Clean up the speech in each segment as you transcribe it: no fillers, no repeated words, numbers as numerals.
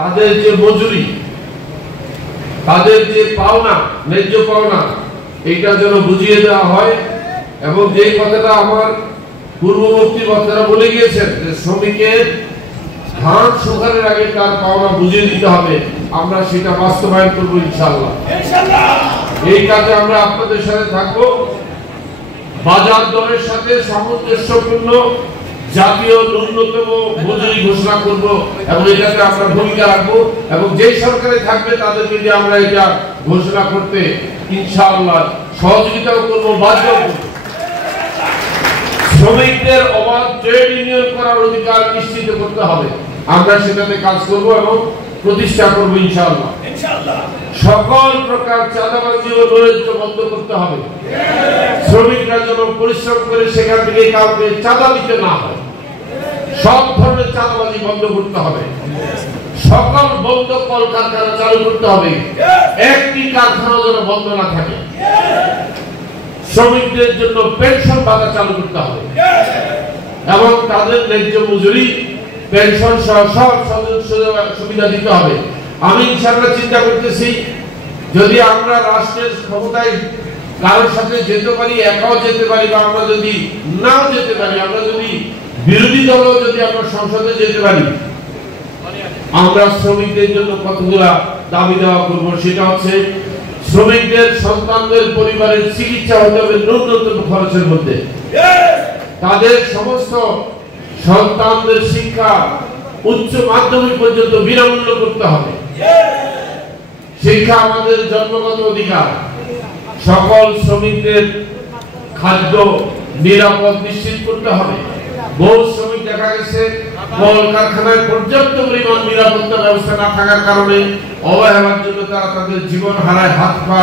তাদের যে মজুরি, তাদের যে পাওনা, ন্যায্য পাওনা, এটা যেন বুঝিয়ে দেওয়া হয়। এবং যে কথাটা আমার পূর্ববর্তী বক্তারা বলে গিয়েছেন যে শ্রমিকের ধান শুকানোর আগে তার পাওনা বুঝিয়ে দিতে হবে, আমরা সেটা বাস্তবায়ন করবো ইনশাআল্লাহ। এই কাজে আমরা আপনাদের সাথে থাকবো। বাজার দরের সাথে সামঞ্জস্যপূর্ণ জাতীয় ন্যূনতম মজুরি ঘোষণা করব এবং এটাতে আমরা ভূমিকা রাখবো এবং যে সরকারে থাকবে তাদেরকে যে আমরা এটা ঘোষণা করতে ইনশাআল্লাহ সহযোগিতাও করব, বাধ্য করব। শ্রমিকদের অবাধ ট্রেড ইউনিয়ন করার অধিকার নিশ্চিত করতে হবে, আমরা সেটাতে কাজ করব এবং প্রতিষ্ঠা করব ইনশাআল্লাহ। সকল প্রকার চাঁদাবাজি ও নৈরাজ্য বন্ধ করতে হবে। শ্রমিকরা যেন পরিশ্রম করে সেখান থেকে কাউকে চাঁদা দিতে না হয়। সব ধরনের চাঁদাবাজি বন্ধ করতে হবে। সকল বন্ধ কলকারখানা চালু করতে হবে, একটি কারখানা যেন বন্ধ না থাকে। শ্রমিকদের জন্য পেনশন ভাতা চালু করতে হবে এবং তাদের ন্যায্য মজুরি, পেনশন সহ সব সুবিধা দিতে হবে। আমি ইনশাআল্লাহ চিন্তা করতেছি যদি আমরা রাষ্ট্রের ক্ষমতায় কারোর সাথে যেতে পারি, একাও যেতে পারি, বা আমরা যদি নাও যেতে পারি, আমরা যদি বিরোধী দলও যদি আমরা সংসদে যেতে পারি, আমরা শ্রমিকদের জন্য কতগুলা দাবি দেওয়া করব। সেটা হচ্ছে শ্রমিকদের সন্তানদের পরিবারের চিকিৎসা হতে হবে ন্যূনতম খরচের মধ্যে। তাদের সমস্ত সন্তানদের শিক্ষা উচ্চ মাধ্যমিক পর্যন্ত বিনামূল্য করতে হবে। শিক্ষা আমাদের জন্মগত অধিকার। সকল শ্রমিকদের খাদ্য নিরাপদ নিশ্চিত করতে হবে। বহু শ্রমিক দেখা গেছে কলকারখানায় পর্যাপ্ত পরিমাণ নিরাপত্তা ব্যবস্থা না থাকার কারণে অবহেলার জন্য তারা তাদের জীবন হারায়, হাত পা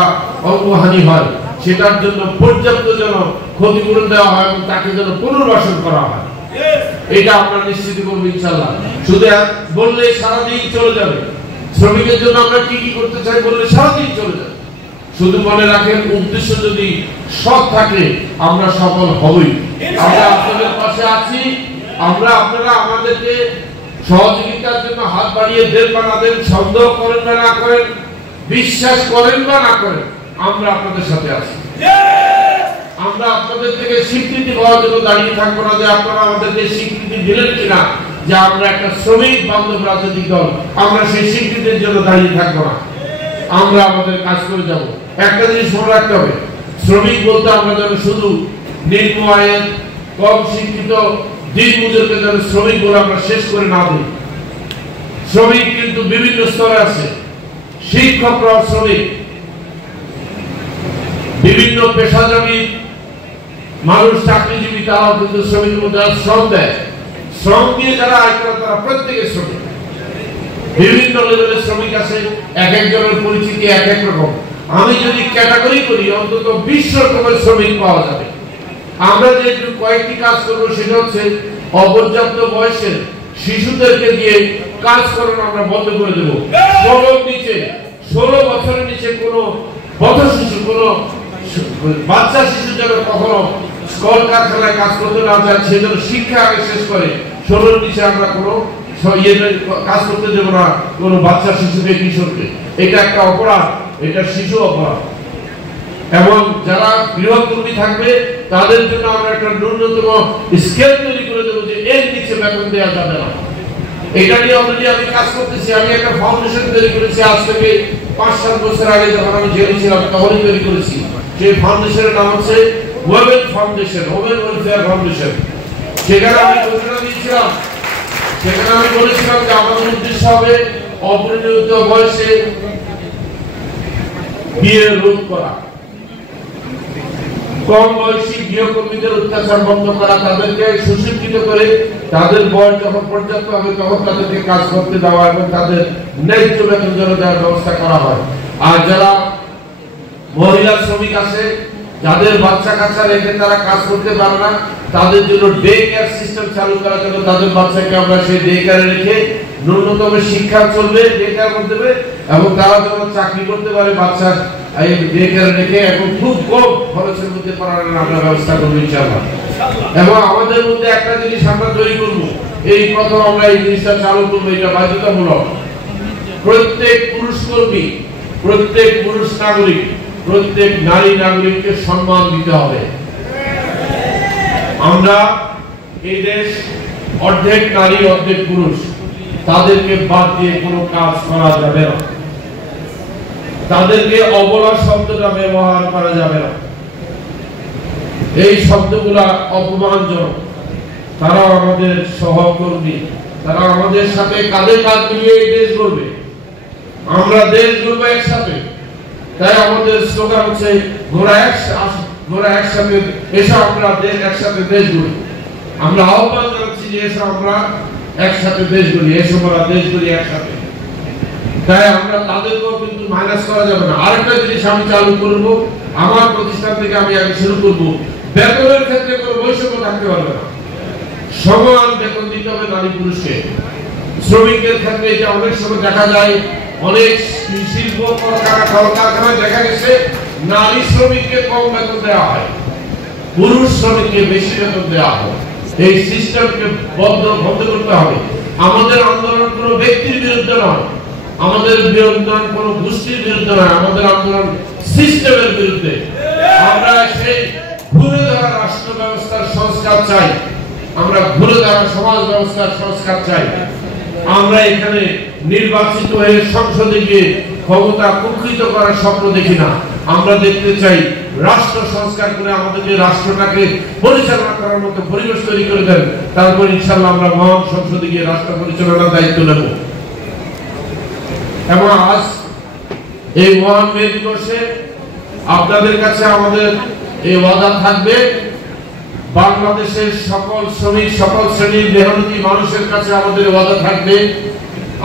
অঙ্গহানি হয়। সেটার জন্য পর্যাপ্ত যেন ক্ষতিপূরণ দেওয়া হয় এবং তাকে যেন পুনর্বাসন করা হয়, এটা আমরা নিশ্চিত করবো ইনশাআল্লাহ। শুধু বললে সারাদিন চলে যাবে। শ্রমিকের জন্য আমরা কি কি করতে চাই বললে সারাদিন চলে যাবে। শুধু মনে রাখেন, উদ্দেশ্য যদি সৎ থাকে আমরা সফল হবই। আমরা আপনাদের পাশে আছি। আমরা আপনারা আমাদেরকে সহযোগিতার জন্য হাত বাড়িয়ে দেন বা না দেন, সন্দেহ করেন বা না করেন, বিশ্বাস করেন বা না করেন, আমরা আপনাদের সাথে আছি। আমরা আপনাদের থেকে স্বীকৃতি পাওয়ার জন্য দাঁড়িয়ে থাকবো না যে আপনারা আমাদেরকে স্বীকৃতি দিলেন কিনা যে আমরা একটা শ্রমিক বান্ধব রাজনৈতিক দল, আমরা সেই স্বীকৃতির জন্য দাঁড়িয়ে থাকবো না। আমরা আমাদের কাজ করে যাব। একটা জিনিস মনে রাখতে হবে, শ্রমিক বলতে আমরা যেন শুধু নিম্ন আয়ের কম শিক্ষিত দিন মজুরকে যেন শ্রমিক বলে আমরা শেষ করে না দিই। শ্রমিক কিন্তু বিভিন্ন স্তরে আছে। শিক্ষকরাও শ্রমিক, বিভিন্ন পেশাজীবী মানুষ, চাকরিজীবী, তারাও কিন্তু শ্রমিকের মধ্যে শ্রম দেয়। শ্রম দিয়ে যারা আয় করে তারা প্রত্যেকে শ্রমিক। বিভিন্ন লেভেলের শ্রমিক আছে, এক একজনের পরিচিতি এক এক রকম। আমি যদি ক্যাটাগরি করি অন্তত 20 রকমের শ্রমিক পাওয়া যাবে। আমরা যে কয়েকটি কাজ করবো সেটা হচ্ছে অপর্যাপ্ত বয়সের শিশুদেরকে দিয়ে কাজ করানো আমরা বন্ধ করে দেবো। 16 বছরের নিচে কোনো পথ শিশু, কোনো বাচ্চা শিশু যেন কখনো কলকারখানায় কাজ করতে না চায়, সে যেন শিক্ষা আগে শেষ করে। 16 নিচে আমরা কোনো কাজ করতে দেবো না কোনো বাচ্চা শিশুকে, কিশোরকে। এটা একটা অপরাধ, এটা শিশু অপরাধ। এবং যারা গৃহকর্মী থাকবে তাদের জন্য আমরা একটা ন্যূনতম স্কেল তৈরি করে দেবো যে এর নিচে বেতন দেওয়া যাবে না। এটা নিয়ে অলরেডি আমি কাজ করতেছি। আমি একটা ফাউন্ডেশন তৈরি করেছি আজ থেকে 5-7 বছর আগে, যখন আমি জেলে ছিলাম তখনই তৈরি করেছি। সেই ফাউন্ডেশনের নাম হচ্ছে women foundation, women welfare foundation. সেখানে আমি ঘোষণা দিয়েছিলাম, সেখানে আমি বলেছিলাম যে আমাদের উদ্দেশ্য হবে অপরিণত বয়সে বিয়ে রোধ করা, কম বয়সী গৃহকর্মীদের অত্যাচার বন্ধ করা, তাদেরকে সুশিক্ষিত করে তাদের বয়স যখন পর্যাপ্ত হবে তখন তাদেরকে কাজ করতে দেওয়া এবং তাদের ন্যায্য বেতন যেন দেওয়ার ব্যবস্থা করা হয়। আর যারা মহিলা শ্রমিক আছে, যাদের বাচ্চা কাচ্চা রেখে তারা কাজ করতে পারে না, তাদের জন্য ডে কেয়ার সিস্টেম চালু করার জন্য তাদের বাচ্চাকে আমরা সেই ডে কেয়ারে রেখে ন্যূনতম শিক্ষা চলবে ডে কেয়ার মাধ্যমে এবং তারা যেন চাকরি করতে পারে বাচ্চার এই ডে কেয়ারে রেখে, এবং খুব কম খরচের মধ্যে পড়ানোর আমরা ব্যবস্থা করবো ইনশাআল্লাহ। এবং আমাদের মধ্যে একটা জিনিস আমরা তৈরি করবো, এই প্রথম আমরা এই জিনিসটা চালু করবো, এটা বাধ্যতামূলক প্রত্যেক পুরুষ কর্মী, প্রত্যেক পুরুষ নাগরিক, প্রত্যেক নারী নাগরিককে সম্মান দিতে হবে। আমরা এই দেশ অর্ধেক নারী অর্ধেক পুরুষ, তাদেরকে বাদ দিয়ে কোনো কাজ করা যাবে না, তাদেরকে অবলা শব্দটা ব্যবহার করা যাবে না। এই শব্দগুলা অপমানজনক। তারা আমাদের সহকর্মী, তারা আমাদের সাথে কাঁধে কাঁধ মিলিয়ে এই দেশ গড়বে, আমরা দেশ গড়বো একসাথে। তাই আমাদের স্লোগান হচ্ছে ঘোড়া একসাথে এসো, আমরা একসাথে দেশ গড়ি। আমরা আহ্বান জানাচ্ছি যে এসো আমরা একসাথে দেশ গড়ি, এসো আমরা দেশ গড়ি একসাথে। তাই আমরা তাদেরকেও কিন্তু মাইনাস করা যাবে না। আরেকটা জিনিস আমি চালু করব, আমার প্রতিষ্ঠান থেকে আমি আগে শুরু করব, বেতনের ক্ষেত্রে কোনো বৈষম্য থাকতে পারবে না, সমান বেতন দিতে হবে নারী পুরুষকে। শ্রমিকদের ক্ষেত্রে এটা অনেক সময় দেখা যায়, অনেক শিল্প কলকারখানায় দেখা গেছে নারী শ্রমিককে কম বেতন দেওয়া হয়, পুরুষ শ্রমিককে বেশি বেতন দেওয়া হয়। এই সিস্টেমকে বন্ধ করতে হবে। আমাদের আন্দোলন কোনো ব্যক্তির বিরুদ্ধে নয়, আমাদের আন্দোলন কোনো গোষ্ঠীর বিরুদ্ধে নয়, আমাদের আন্দোলন সিস্টেমের বিরুদ্ধে। আমরা সেই ঘুরে ধরা রাষ্ট্র ব্যবস্থার সংস্কার চাই, আমরা ঘুরে ধরা সমাজ ব্যবস্থার সংস্কার চাই। আমরা এখানে নির্বাচিত হয়ে সংসদে গিয়ে ক্ষমতা কুক্ষিত করার স্বপ্ন দেখি না। আমরা দেখতে চাই রাষ্ট্র সংস্কার করে আমাদেরকে রাষ্ট্রটাকে পরিচালনা করার মতো পরিবেশ তৈরি করে দেন, তারপর ইনশাআল্লাহ আমরা মহান সংসদে গিয়ে রাষ্ট্র পরিচালনার দায়িত্ব নেব। এবং আজ এই মহান মে দিবসে আপনাদের কাছে আমাদের এই ওয়াদা থাকবে, বাংলাদেশের সকল শ্রমিক, সকল শ্রেণীর মেহনতি মানুষের কাছে আমাদের ওয়াদা থাকবে,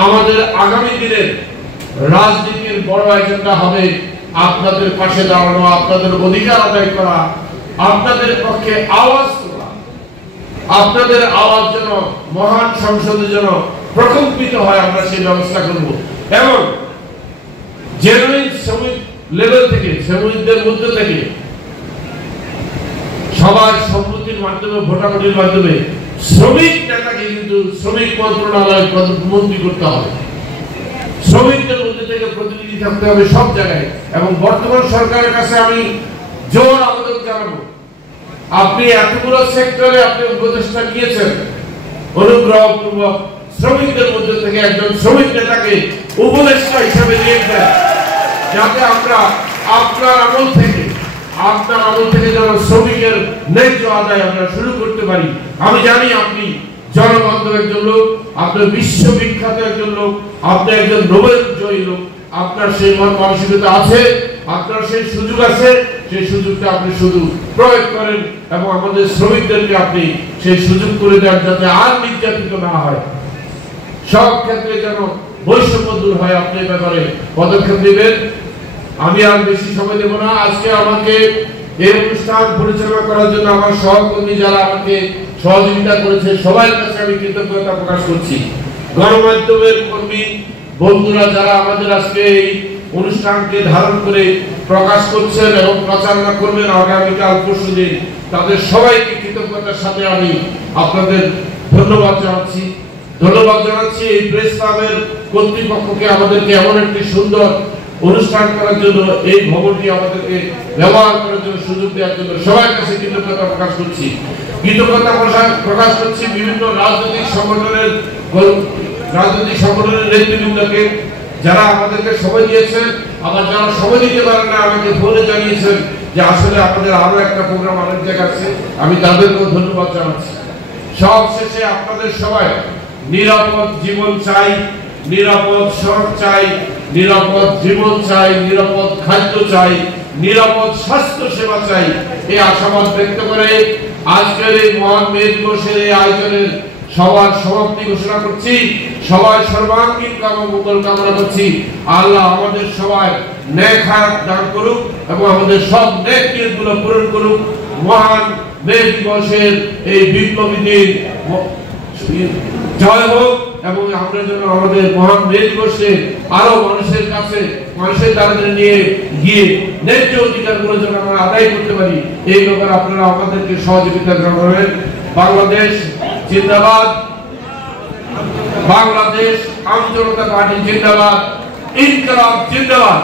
আমাদের আগামী দিনের রাজনীতির বড় এজেন্ডা হবে আপনাদের পাশে দাঁড়ানো, আপনাদের অধিকার আদায় করা, আপনাদের পক্ষে আওয়াজ তোলা, আপনাদের আওয়াজ যেন মহান সংসদে যেন প্রকম্পিত হয়, আমরা সেই ব্যবস্থা করব। এবং জেনুইন শ্রমিক লেভেল থেকে, শ্রমিকদের মধ্যে থেকে সবার সম্মতির মাধ্যমে, ভোটাভুটির মাধ্যমে শ্রমিক নেতাকে কিন্তু শ্রমিক মন্ত্রণালয় মন্ত্রী করতে হবে। শ্রমিকদের মধ্যে থেকে প্রতিনিধি থাকতে হবে সব জায়গায়। এবং বর্তমান সরকারের কাছে আমি জোর আবেদন জানাবো, আপনি এতগুলো সেক্টরে আপনি উপদেষ্টা নিয়েছেন, অনুগ্রহপূর্বক শ্রমিকদের মধ্যে থেকে একজন শ্রমিক নেতাকে উপদেষ্টা হিসেবে নিয়ে দেন, যাতে আমরা আপনার আমল থেকে যেন শ্রমিকের ন্যায্য আদায় আমরা শুরু করতে পারি। আমি জানি আপনি জনবান্ধব একজন লোক, আপনার বিশ্ববিখ্যাত একজন লোক, আপনি একজন নোবেল জয়ী লোক, আপনার সেই মানসিকতা আছে, আপনার সেই সুযোগ আছে, সেই সুযোগটা আপনি শুধু প্রয়োগ করেন এবং আমাদের শ্রমিকদেরকে আপনি সেই সুযোগ করে দেন, যাতে আর নির্যাতিত না হয়, সব ক্ষেত্রে যেন বৈষম্য দূর হয়। আপনি ব্যাপারে পদক্ষেপ নেবেন। আমি আর বেশি সময় দেব না। আজকে আমাকে এই অনুষ্ঠান পরিচালনা করার জন্য আমার সহকর্মী যারা আমাকে সহযোগিতা করেছে, সবার কাছে আমি কৃতজ্ঞতা প্রকাশ করছি। গণমাধ্যমের কর্মী বন্ধুরা যারা আমাদের আজকে এই অনুষ্ঠানকে ধারণ করে প্রকাশ করছেন এবং প্রচারণা করবেন আগামীকাল পরশুদিন, তাদের সবাইকে কৃতজ্ঞতার সাথে আমি আপনাদের ধন্যবাদ জানাচ্ছি। এই প্রেস ক্লাবের কর্তৃপক্ষকে আমাদেরকে এমন একটি সুন্দর অনুষ্ঠান করার জন্য, এই ভবনটি আমাদেরকে ব্যবহার করার জন্য, সুযোগ দেওয়ার জন্য সবার কাছে কৃতজ্ঞতা প্রকাশ করছি। বিভিন্ন রাজনৈতিক সংগঠনের নেতৃবৃন্দকে, যারা আমাদেরকে সময় দিয়েছেন, আবার যারা সময় দিতে পারেন না আমাকে ফোনে জানিয়েছেন যে আসলে আপনাদের আরো একটা প্রোগ্রাম অনেক জায়গা আছে, আমি তাদেরকেও ধন্যবাদ জানাচ্ছি। সব শেষে আপনাদের সবাই নিরাপদ জীবন চাই, নিরাপদ সড়ক চাই, নিরাপদ জীবন চাই, নিরাপদ খাদ্য চাই, নিরাপদ স্বাস্থ্য সেবা চাই, এই আশাবাদ ব্যক্ত করে আজকের এই মহান মে দিবসের এই আয়োজনের সবার সমাপ্তি ঘোষণা করছি। সবাই সর্বাঙ্গীন মঙ্গল কামনা করছি। আল্লাহ আমাদের সবাই ন্যায় খারাপ দান করুক এবং আমাদের সব ন্যায় নিয়তগুলো পূরণ করুক। মহান মে দিবসের এই বিপ্লবী দিন জয় হোক এবং আমরা যেন আমাদের মহান মে দিবসে আরো মানুষের কাছে, মানুষের দ্বারা নিয়ে গিয়ে ন্যায্য অধিকারগুলো যেন আমরা আদায় করতে পারি, এই ব্যাপারে আপনারা আমাদেরকে সহযোগিতা করবেন। বাংলাদেশ জিন্দাবাদ, বাংলাদেশ আম জনতা পার্টি জিন্দাবাদ, ইনকলাব জিন্দাবাদ।